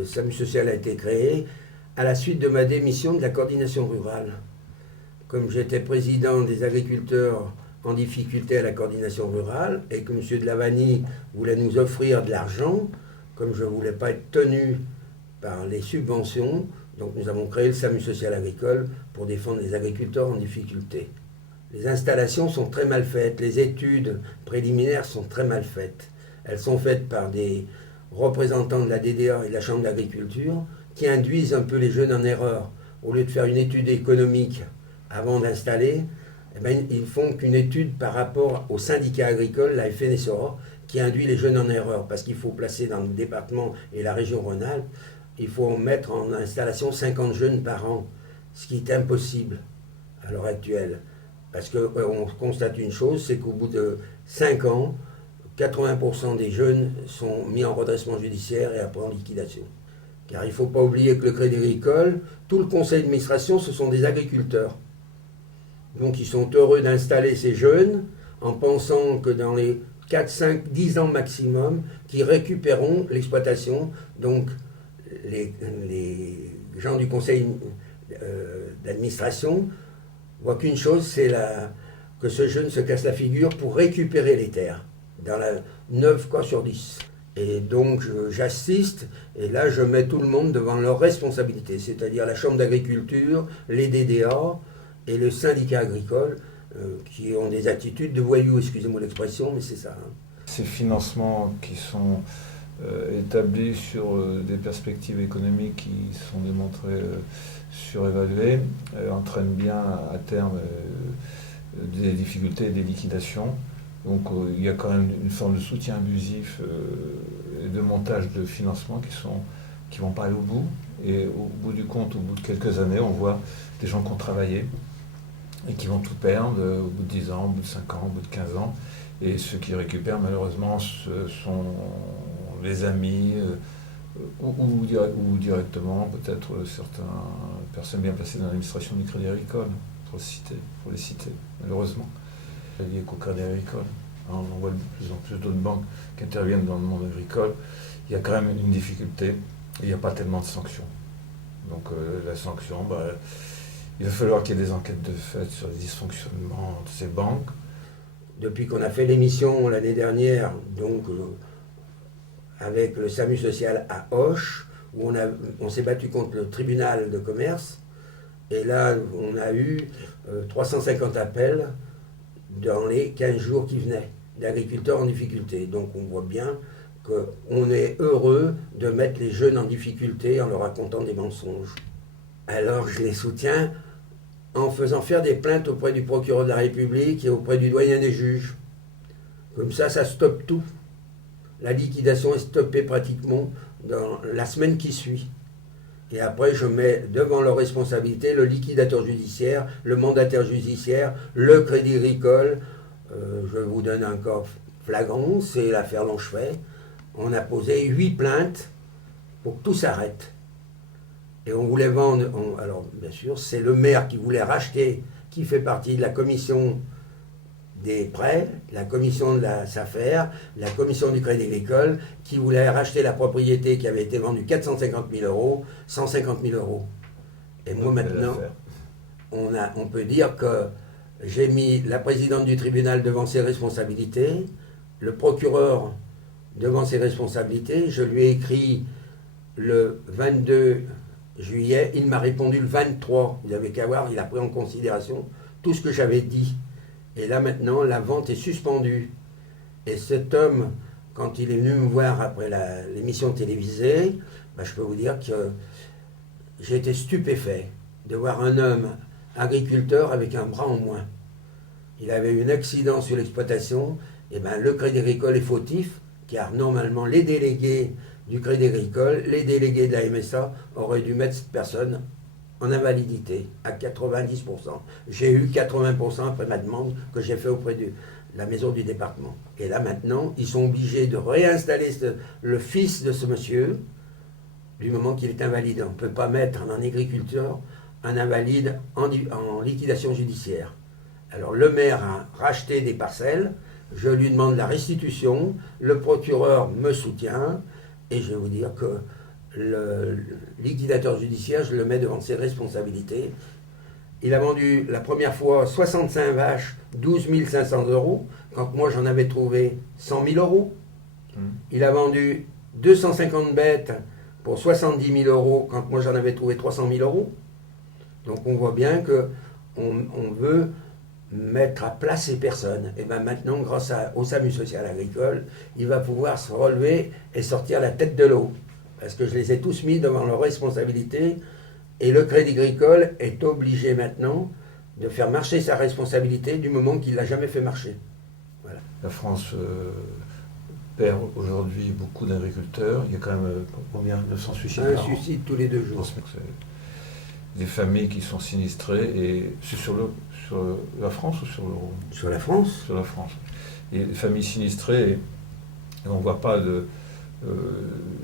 le SAMU social a été créé à la suite de ma démission de la coordination rurale. Comme j'étais président des agriculteurs en difficulté à la coordination rurale et que M. de Lavagny voulait nous offrir de l'argent, comme je ne voulais pas être tenu par les subventions, donc nous avons créé le SAMU social agricole pour défendre les agriculteurs en difficulté. Les installations sont très mal faites, les études préliminaires sont très mal faites. Elles sont faites par des représentants de la DDA et de la Chambre d'agriculture qui induisent un peu les jeunes en erreur. Au lieu de faire une étude économique avant d'installer, eh bien, ils font qu'une étude par rapport au syndicat agricole, la FNSEA, qui induit les jeunes en erreur, parce qu'il faut placer dans le département et la région Rhône-Alpes, il faut mettre en installation 50 jeunes par an, ce qui est impossible à l'heure actuelle. Parce qu'on constate une chose, c'est qu'au bout de 5 ans, 80% des jeunes sont mis en redressement judiciaire et après en liquidation. Car il ne faut pas oublier que le Crédit Agricole, tout le conseil d'administration, ce sont des agriculteurs. Donc ils sont heureux d'installer ces jeunes en pensant que dans les 4, 5, 10 ans maximum, qu'ils récupéreront l'exploitation. Donc les gens du conseil d'administration voient qu'une chose, c'est que ce jeune se casse la figure pour récupérer les terres, dans la 9 cas sur 10. Et donc j'assiste, et là je mets tout le monde devant leurs responsabilités, c'est-à-dire la Chambre d'agriculture, les DDA et le syndicat agricole, qui ont des attitudes de voyous, excusez-moi l'expression, mais c'est ça. Hein. Ces financements qui sont établis sur des perspectives économiques qui sont démontrées surévaluées entraînent bien à terme des difficultés et des liquidations. Donc il y a quand même une forme de soutien abusif et de montage de financement qui vont pas aller au bout. Et au bout du compte, au bout de quelques années, on voit des gens qui ont travaillé et qui vont tout perdre au bout de 10 ans, au bout de 5 ans, au bout de 15 ans. Et ceux qui récupèrent, malheureusement, ce sont les amis ou directement, peut-être certaines personnes bien placées dans l'administration du Crédit Agricole, pour les citer, malheureusement. Lié qu'au Crédit Agricole. On voit de plus en plus d'autres banques qui interviennent dans le monde agricole. Il y a quand même une difficulté, et il n'y a pas tellement de sanctions. Donc la sanction, il va falloir qu'il y ait des enquêtes de fait sur les dysfonctionnements de ces banques. Depuis qu'on a fait l'émission l'année dernière, donc avec le SAMU social à Auch, où on s'est battu contre le tribunal de commerce, et là on a eu 350 appels dans les 15 jours qui venaient, d'agriculteurs en difficulté. Donc on voit bien qu'on est heureux de mettre les jeunes en difficulté en leur racontant des mensonges. Alors je les soutiens en faisant faire des plaintes auprès du procureur de la République et auprès du doyen des juges. Comme ça stoppe tout. La liquidation est stoppée pratiquement dans la semaine qui suit. Et après, je mets devant leurs responsabilités le liquidateur judiciaire, le mandataire judiciaire, le Crédit Agricole. Je vous donne un cas flagrant, c'est l'affaire Lonchefay. On a posé 8 plaintes pour que tout s'arrête. Et on voulait vendre, alors bien sûr, c'est le maire qui voulait racheter, qui fait partie de la commission des prêts, la commission de la SAFER, la commission du Crédit Agricole, qui voulait racheter la propriété qui avait été vendue 450 000 euros, 150 000 euros. Et moi maintenant, on peut dire que j'ai mis la présidente du tribunal devant ses responsabilités, le procureur devant ses responsabilités, je lui ai écrit le 22 juillet, il m'a répondu le 23, vous avez qu'à voir, il a pris en considération tout ce que j'avais dit. Et là maintenant, la vente est suspendue. Et cet homme, quand il est venu me voir après l'émission télévisée, je peux vous dire que j'ai été stupéfait de voir un homme agriculteur avec un bras en moins. Il avait eu un accident sur l'exploitation, et le Crédit Agricole est fautif, car normalement les délégués du Crédit Agricole, les délégués de la MSA auraient dû mettre cette personne en invalidité à 90%. J'ai eu 80% après ma demande que j'ai fait auprès de la maison du département. Et là maintenant, ils sont obligés de réinstaller le fils de ce monsieur du moment qu'il est invalide. On ne peut pas mettre en agriculteur un invalide en liquidation judiciaire. Alors le maire a racheté des parcelles, je lui demande la restitution, le procureur me soutient, et je vais vous dire que le liquidateur judiciaire, je le mets devant ses responsabilités. Il a vendu la première fois 65 vaches, 12 500 euros, quand moi j'en avais trouvé 100 000 euros. Il a vendu 250 bêtes pour 70 000 euros, quand moi j'en avais trouvé 300 000 euros. Donc on voit bien qu'on veut mettre à plat ces personnes. Et bien maintenant, grâce au SAMU social agricole, il va pouvoir se relever et sortir la tête de l'eau. Parce que je les ai tous mis devant leurs responsabilités. Et le Crédit Agricole est obligé maintenant de faire marcher sa responsabilité du moment qu'il ne l'a jamais fait marcher. Voilà. La France perd aujourd'hui beaucoup d'agriculteurs. Il y a quand même combien 900 suicides Un par an. suicide tous les 2 jours. Des familles qui sont sinistrées, et c'est sur la France ou sur l'euro? Sur la France. Sur la France. Et les familles sinistrées, et on ne voit pas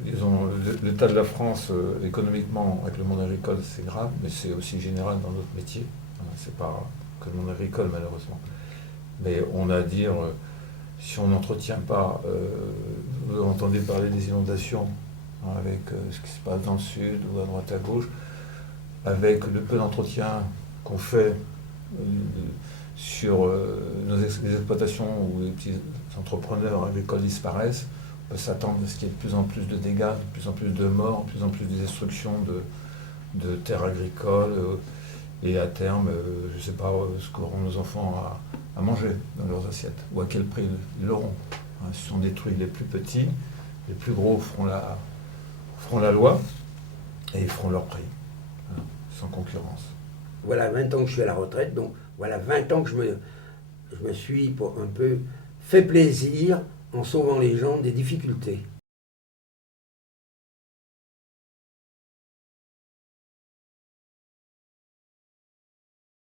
disons, l'état de la France économiquement avec le monde agricole, c'est grave, mais c'est aussi général dans d'autres métiers. C'est pas que le monde agricole, malheureusement. Mais on a à dire, si on n'entretient pas, vous entendez parler des inondations, avec ce qui se passe dans le sud ou à droite à gauche, avec le peu d'entretien qu'on fait sur les exploitations où les petits entrepreneurs agricoles disparaissent, on peut s'attendre à ce qu'il y ait de plus en plus de dégâts, de plus en plus de morts, de plus en plus de destruction de terres agricoles, et à terme, je ne sais pas ce qu'auront nos enfants à manger dans leurs assiettes, ou à quel prix ils l'auront. Si on détruit les plus petits, les plus gros feront la loi, et ils feront leur prix, sans concurrence. Voilà 20 ans que je suis à la retraite, donc voilà 20 ans que je me suis pour un peu fait plaisir en sauvant les gens des difficultés.